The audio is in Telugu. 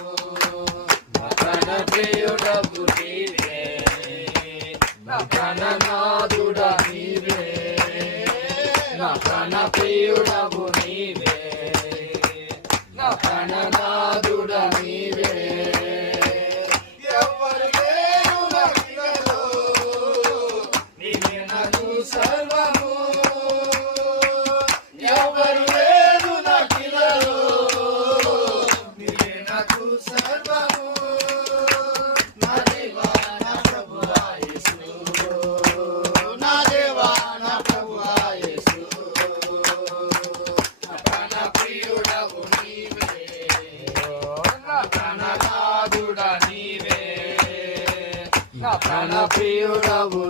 నా ప్రాణ ప్రియుడవు నీవే, నా ప్రాణనాథుడా నీవే, నా ప్రాణ ప్రియుడవు నీవే, నా ప్రాణనాథుడా నీవే. ఎవరు లేరు నాకిలలో, నీవే నాకు సర్వము. ఎవరు లేరు నాకిలలో, నీవే నాకు సర్వము. నా దేవా నా ప్రభువా యేసు, నా దేవా నా ప్రభువా యేసు, నా ప్రాణ ప్రియుడవు నీవే, నా ప్రాణనాథుడా నీవే, నా ప్రాణ ప్రియుడవు